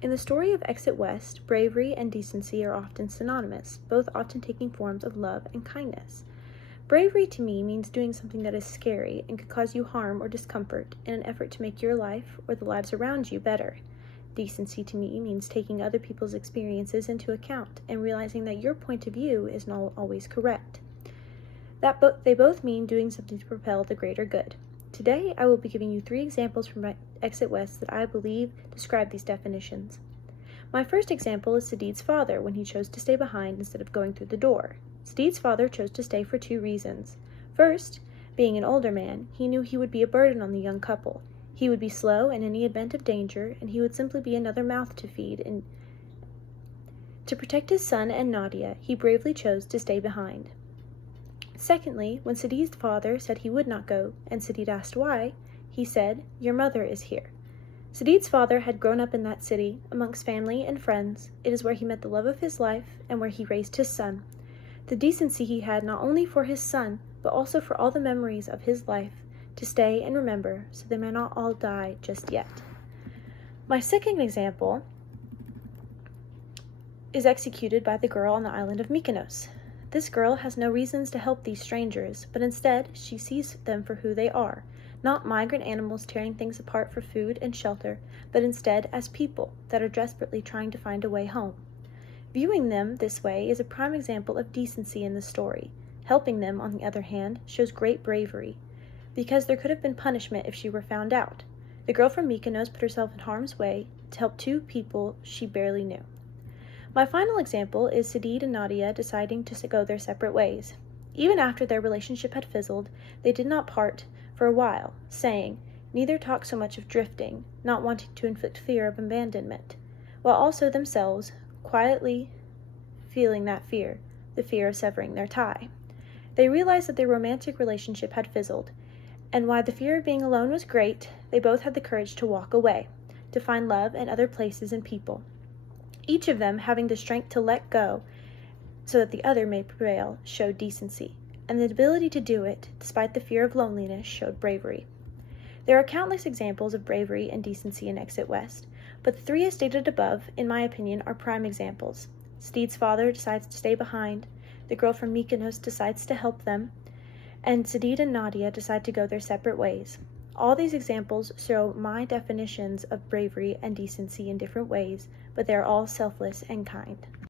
In the story of Exit West, bravery and decency are often synonymous, both often taking forms of love and kindness. Bravery to me means doing something that is scary and could cause you harm or discomfort in an effort to make your life or the lives around you better. Decency to me means taking other people's experiences into account and realizing that your point of view is not always correct. They both mean doing something to propel the greater good. Today, I will be giving you 3 examples from Exit West that I believe describe these definitions. My first example is Sadid's father when he chose to stay behind instead of going through the door. Sadid's father chose to stay for 2 reasons. First, being an older man, he knew he would be a burden on the young couple. He would be slow in any event of danger, and he would simply be another mouth to feed. To protect his son and Nadia, he bravely chose to stay behind. Secondly, when Sadid's father said he would not go, and Sadid asked why, he said, "Your mother is here." Sadid's father had grown up in that city, amongst family and friends. It is where he met the love of his life, and where he raised his son. The decency he had not only for his son, but also for all the memories of his life, to stay and remember, so they may not all die just yet. My second example is executed by the girl on the island of Mykonos. This girl has no reasons to help these strangers, but instead she sees them for who they are, not migrant animals tearing things apart for food and shelter, but instead as people that are desperately trying to find a way home. Viewing them this way is a prime example of decency in the story. Helping them, on the other hand, shows great bravery, because there could have been punishment if she were found out. The girl from Mykonos put herself in harm's way to help 2 people she barely knew. My final example is Sadid and Nadia deciding to go their separate ways. Even after their relationship had fizzled, they did not part for a while, saying, neither talked so much of drifting, not wanting to inflict fear of abandonment, while also themselves quietly feeling that fear, the fear of severing their tie. They realized that their romantic relationship had fizzled, and while the fear of being alone was great, they both had the courage to walk away, to find love in other places and people. Each of them having the strength to let go so that the other may prevail showed decency, and the ability to do it, despite the fear of loneliness, showed bravery. There are countless examples of bravery and decency in Exit West, but the 3 as stated above, in my opinion, are prime examples. Sadid's father decides to stay behind, the girl from Mykonos decides to help them, and Sadid and Nadia decide to go their separate ways. All these examples show my definitions of bravery and decency in different ways, but they are all selfless and kind.